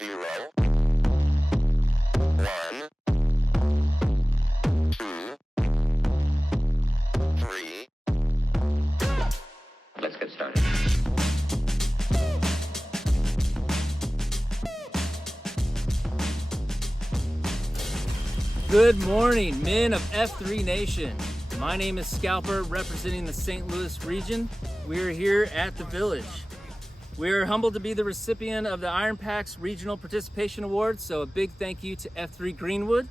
0, 1, 2, 3. Let's get started. Good morning, men of F3 Nation. My name is Scalper, representing the St. Louis region. We are here at the Village. We are humbled to be the recipient of the Iron Pack's Regional Participation Award, so a big thank you to F3 Greenwood.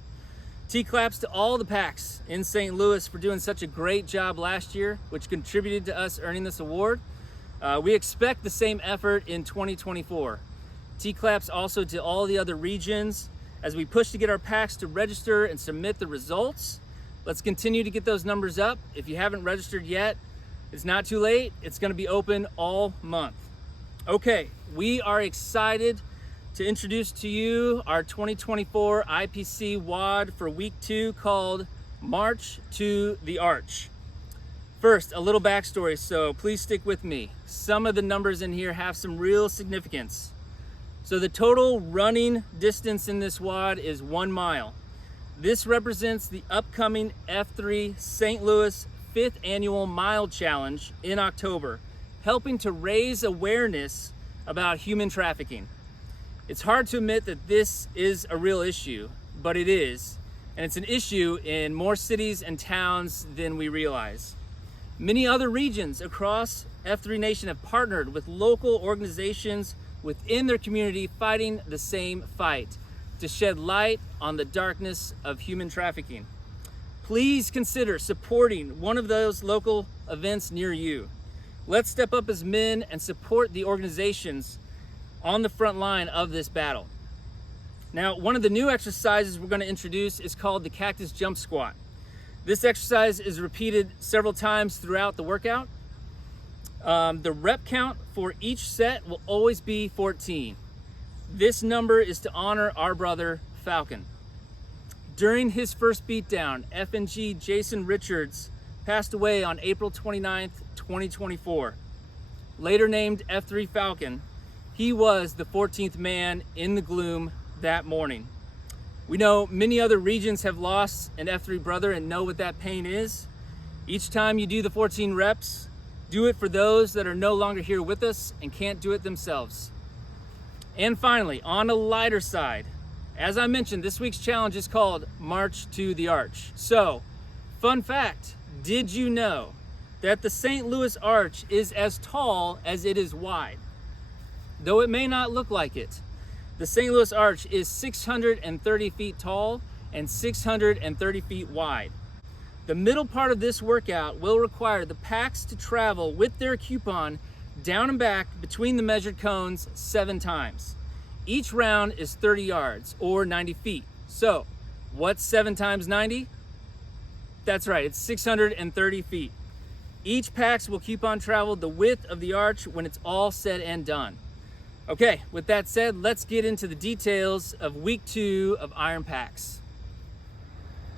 T-claps to all the packs in St. Louis for doing such a great job last year, which contributed to us earning this award. We expect the same effort in 2024. T-claps also to all the other regions as we push to get our packs to register and submit the results. Let's continue to get those numbers up. If you haven't registered yet, it's not too late. It's gonna be open all month. Okay, we are excited to introduce to you our 2024 IPC WOD for week 2 called March to the Arch. First, a little backstory, so please stick with me. Some of the numbers in here have some real significance. So the total running distance in this WOD is 1 mile. This represents the upcoming F3 St. Louis 5th Annual Mile Challenge in October, helping to raise awareness about human trafficking. It's hard to admit that this is a real issue, but it is, and it's an issue in more cities and towns than we realize. Many other regions across F3 Nation have partnered with local organizations within their community fighting the same fight to shed light on the darkness of human trafficking. Please consider supporting one of those local events near you. Let's step up as men and support the organizations on the front line of this battle. Now, one of the new exercises we're going to introduce is called the Cactus Jump Squat. This exercise is repeated several times throughout the workout. The rep count for each set will always be 14. This number is to honor our brother Falcon. During his first beatdown, FNG Jason Richards passed away on April 29th, 2024. Later named F3 Falcon, he was the 14th man in the gloom that morning. We know many other regions have lost an F3 brother and know what that pain is. Each time you do the 14 reps, do it for those that are no longer here with us and can't do it themselves. And finally, on a lighter side, as I mentioned, this week's challenge is called March to the Arch. So, fun fact, did you know that the St. Louis Arch is as tall as it is wide? Though it may not look like it, the St. Louis Arch is 630 feet tall and 630 feet wide. The middle part of this workout will require the packs to travel with their coupon down and back between the measured cones 7 times. Each round is 30 yards or 90 feet. So, what's 7 times 90? That's right, it's 630 feet. Each packs will keep on travel the width of the arch when it's all said and done. Okay, with that said, let's get into the details of week 2 of Iron Packs.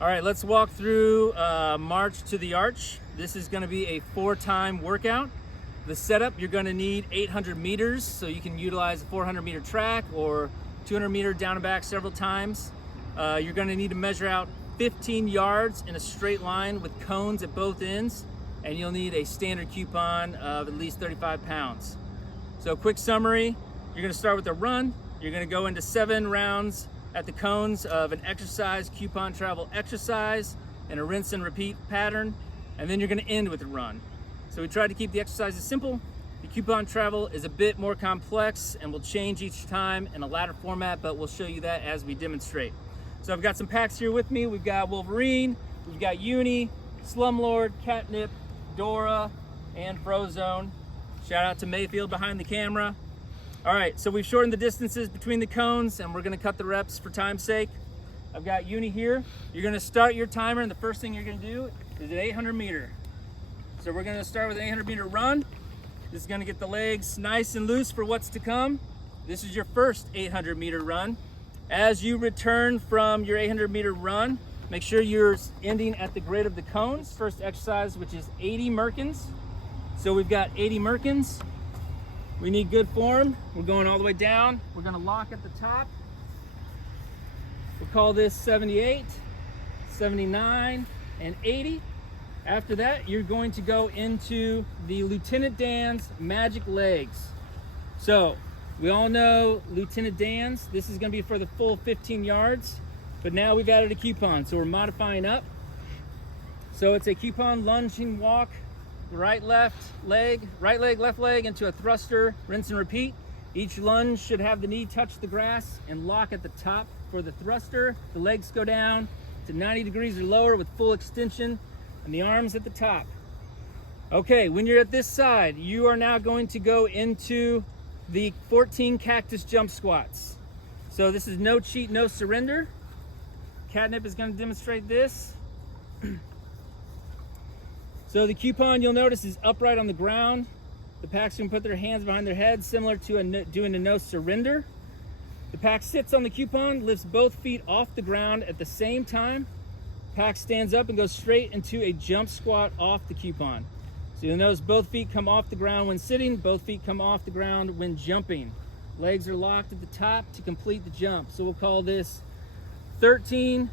All right, let's walk through March to the Arch. This is gonna be a 4-time workout. The setup, you're gonna need 800 meters, so you can utilize a 400 meter track or 200 meter down and back several times. You're gonna need to measure out 15 yards in a straight line with cones at both ends, and you'll need a standard coupon of at least 35 pounds. So quick summary, you're gonna start with a run. You're gonna go into 7 rounds at the cones of an exercise, coupon travel exercise, and a rinse and repeat pattern, and then you're gonna end with a run. So we tried to keep the exercises simple. The coupon travel is a bit more complex and will change each time in a ladder format, but we'll show you that as we demonstrate. So I've got some packs here with me. We've got Wolverine, we've got Uni, Slumlord, Catnip, Dora, and Frozone. Shout out to Mayfield behind the camera. All right, so we've shortened the distances between the cones and we're gonna cut the reps for time's sake. I've got Uni here. You're gonna start your timer and the first thing you're gonna do is an 800 meter. So we're gonna start with an 800 meter run. This is gonna get the legs nice and loose for what's to come. This is your first 800 meter run. As you return from your 800 meter run, make sure you're ending at the grid of the cones. First exercise, which is 80 merkins. So we've got 80 merkins. We need good form. We're going all the way down. We're gonna lock at the top. We'll call this 78, 79, and 80. After that, you're going to go into the Lieutenant Dan's magic legs. So we all know Lieutenant Dan's. This is gonna be for the full 15 yards, but now we've added a coupon, so we're modifying up. So it's a coupon lunging walk, right left leg, left leg into a thruster, rinse and repeat. Each lunge should have the knee touch the grass and lock at the top for the thruster. The legs go down to 90 degrees or lower with full extension and the arms at the top. Okay, when you're at this side, you are now going to go into the 14 cactus jump squats. So this is no cheat, no surrender. Catnip is going to demonstrate this. So the coupon, you'll notice, is upright on the ground. The packs can put their hands behind their heads, similar to doing a no surrender. The pack sits on the coupon, lifts both feet off the ground at the same time. Pack stands up and goes straight into a jump squat off the coupon. So you'll notice both feet come off the ground when sitting, both feet come off the ground when jumping. Legs are locked at the top to complete the jump. So we'll call this 13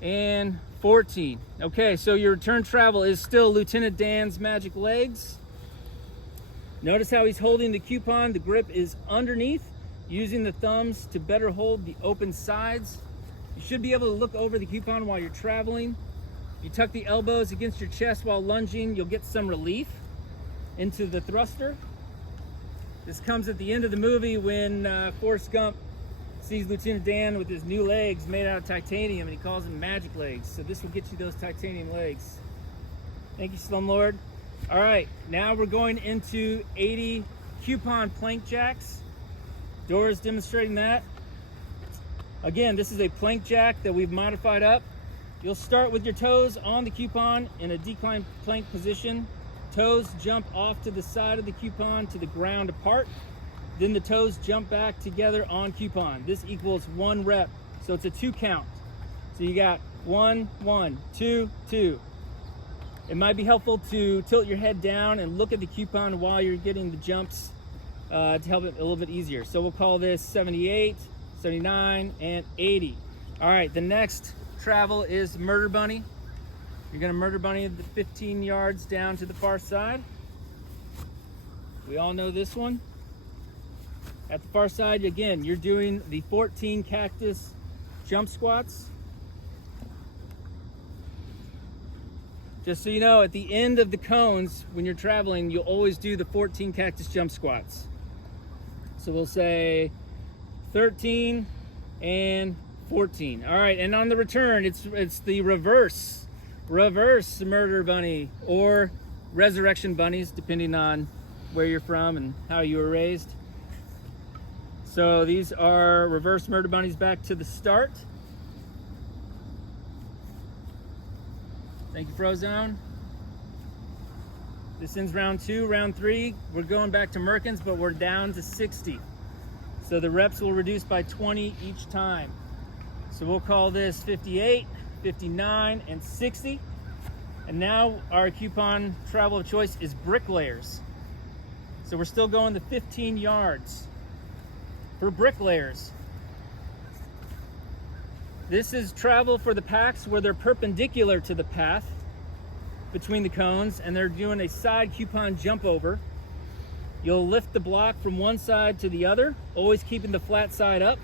and 14. Okay, so your return travel is still Lieutenant Dan's magic legs. Notice how he's holding the coupon. The grip is underneath, using the thumbs to better hold the open sides. You should be able to look over the coupon while you're traveling. You tuck the elbows against your chest while lunging, you'll get some relief into the thruster. This comes at the end of the movie when Forrest Gump sees Lieutenant Dan with his new legs made out of titanium, and he calls them magic legs. So this will get you those titanium legs. Thank you, Slumlord. All right, now we're going into 80 coupon plank jacks. Dora's demonstrating that. Again, this is a plank jack that we've modified up. You'll start with your toes on the coupon in a decline plank position. Toes jump off to the side of the coupon to the ground apart. Then the toes jump back together on coupon. This equals 1 rep, so it's a 2 count. So you got 1, 1, 2, 2. It might be helpful to tilt your head down and look at the coupon while you're getting the jumps to help it a little bit easier. So we'll call this 78, 79, and 80. All right, the next travel is Murder Bunny. You're gonna Murder Bunny the 15 yards down to the far side. We all know this one. At the far side, again, you're doing the 14 cactus jump squats. Just so you know, at the end of the cones, when you're traveling, you'll always do the 14 cactus jump squats. So we'll say 13 and 14. All right, and on the return, it's the reverse Murder Bunny or Resurrection Bunnies, depending on where you're from and how you were raised. So these are reverse Murder Bunnies back to the start. Thank you, Frozone. This ends round 2. Round 3, we're going back to Merkins, but we're down to 60. So the reps will reduce by 20 each time. So we'll call this 58, 59, and 60. And now our coupon travel of choice is Bricklayers. So we're still going the 15 yards for Bricklayers. This is travel for the packs where they're perpendicular to the path between the cones and they're doing a side coupon jump over. You'll lift the block from one side to the other, always keeping the flat side up.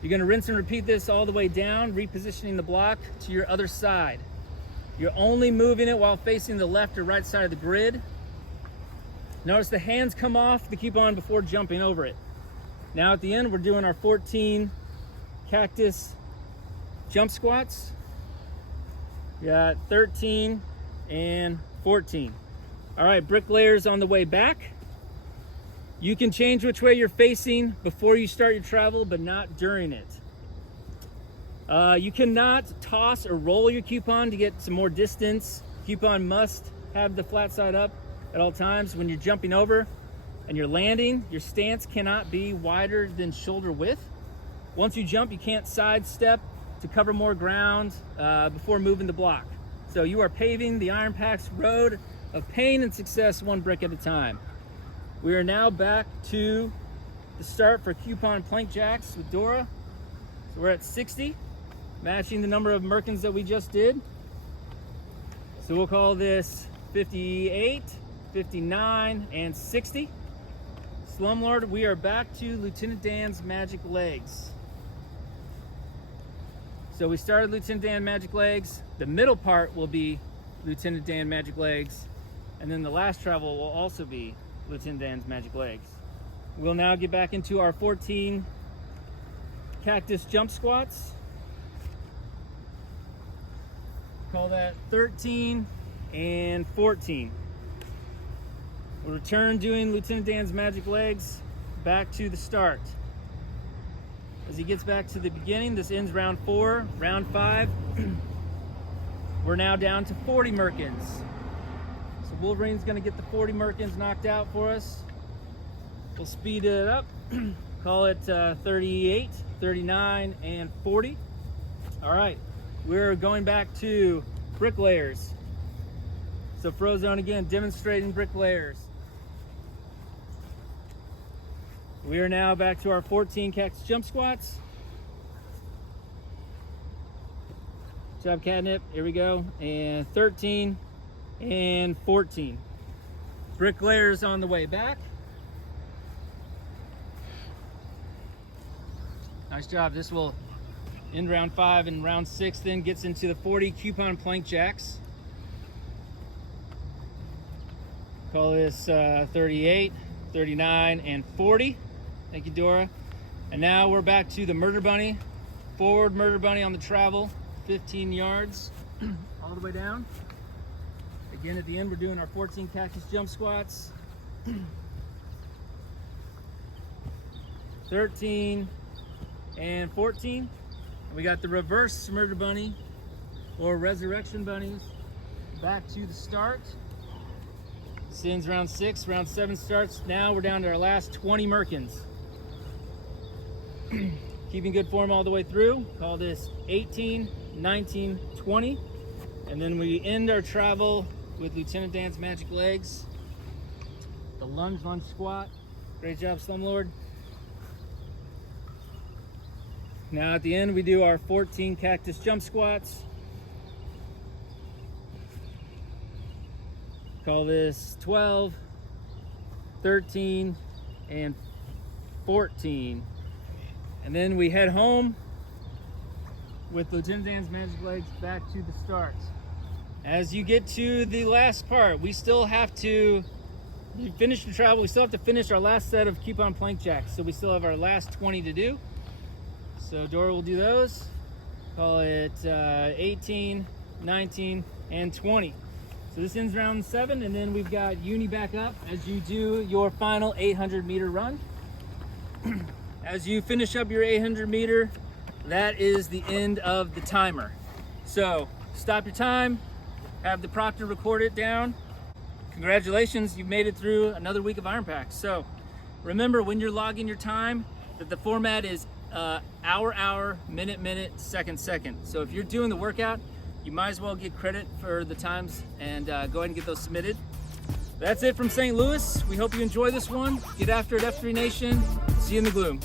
You're gonna rinse and repeat this all the way down, repositioning the block to your other side. You're only moving it while facing the left or right side of the grid. Notice the hands come off the coupon before jumping over it. Now at the end, we're doing our 14 cactus jump squats. We got 13 and 14. All right, Bricklayers on the way back. You can change which way you're facing before you start your travel, but not during it. You cannot toss or roll your coupon to get some more distance. Coupon must have the flat side up at all times. When you're jumping over and you're landing, your stance cannot be wider than shoulder width. Once you jump, you can't sidestep to cover more ground before moving the block. So you are paving the Iron Pack's road of pain and success 1 brick at a time. We are now back to the start for coupon plank jacks with Dora. So we're at 60, matching the number of merkins that we just did. So we'll call this 58, 59, and 60. Slumlord, we are back to Lieutenant Dan's magic legs. So we started Lieutenant Dan magic legs. The middle part will be Lieutenant Dan magic legs. And then the last travel will also be Lieutenant Dan's magic legs. We'll now get back into our 14 cactus jump squats. Call that 13 and 14. We'll return doing Lieutenant Dan's magic legs back to the start. As he gets back to the beginning, this ends round 4. Round 5, we're now down to 40 merkins. So Wolverine's gonna get the 40 merkins knocked out for us. We'll speed it up, call it 38, 39, and 40. All right, we're going back to Bricklayers. So Frozone again, demonstrating Bricklayers. We are now back to our 14 cactus jump squats. Good job, Catnip, here we go. And 13 and 14. Bricklayers on the way back. Nice job. This will end round 5, and round 6 then gets into the 40 coupon plank jacks. Call this 38, 39, and 40. Thank you, Dora. And now we're back to the murder bunny. Forward murder bunny on the travel, 15 yards all the way down. Again, at the end, we're doing our 14 cactus jump squats. 13 and 14. And we got the reverse murder bunny or resurrection bunnies back to the start. This ends round 6, round 7 starts. Now we're down to our last 20 merkins. Keeping good form all the way through. Call this 18, 19, 20. And then we end our travel with Lieutenant Dan's magic legs. The lunge squat. Great job, Slumlord. Now at the end, we do our 14 cactus jump squats. Call this 12, 13, and 14. And then we head home with Lieutenant Dan's magic legs back to the start. As you get to the last part, we still have to finish the travel. We still have to finish our last set of coupon plank jacks. So we still have our last 20 to do. So Dora will do those. Call it 18, 19, and 20. So this ends round 7, and then we've got Uni back up as you do your final 800-meter run. As you finish up your 800-meter, that is the end of the timer. So stop your time, have the proctor record it down. Congratulations, you've made it through another week of Iron Packs. So remember, when you're logging your time, that the format is hour, minute, second. So if you're doing the workout, you might as well get credit for the times and go ahead and get those submitted. That's it from St. Louis. We hope you enjoy this one. Get after it, F3 Nation. See you in the gloom.